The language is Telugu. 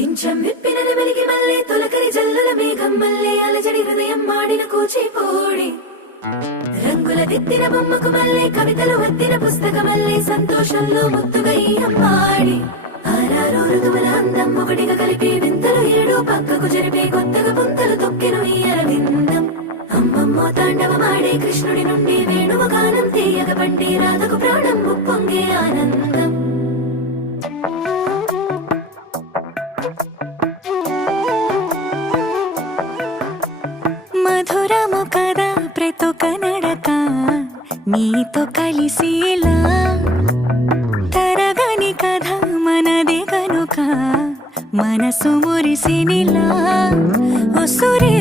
పింఛం విప్పిన వెలిగి మల్లే తొలకరి జల్లుల మేఘం మల్లే అలజడి హృదయం మాడిన కూచిపోడి రంగుల దిద్దిన బొమ్మకు మల్లే కవితలు వత్తిన పుస్తకమల్లే సంతోషంలో ముద్దుగా ఈ అమ్మాడి ఆరారు ఋతువుల అందం ఒకటిగా కలిపి వింతలు ఏడు పక్కకు జరిపే కొత్తగా పుంతలు తొక్కెను ఈ అరవిందం అమ్మమ్మో తాండవమాడే కృష్ణుడి నుండి వేణువ గానం తీయగ పండి రాధకు ప్రాణం ఉప్పొంగే ఆనందం. మధురము కదా ప్రతొక నడక నీతో కలిసేలా తరగని కథ మనదే కనుక మనసు మురిసినిలా ఉసురే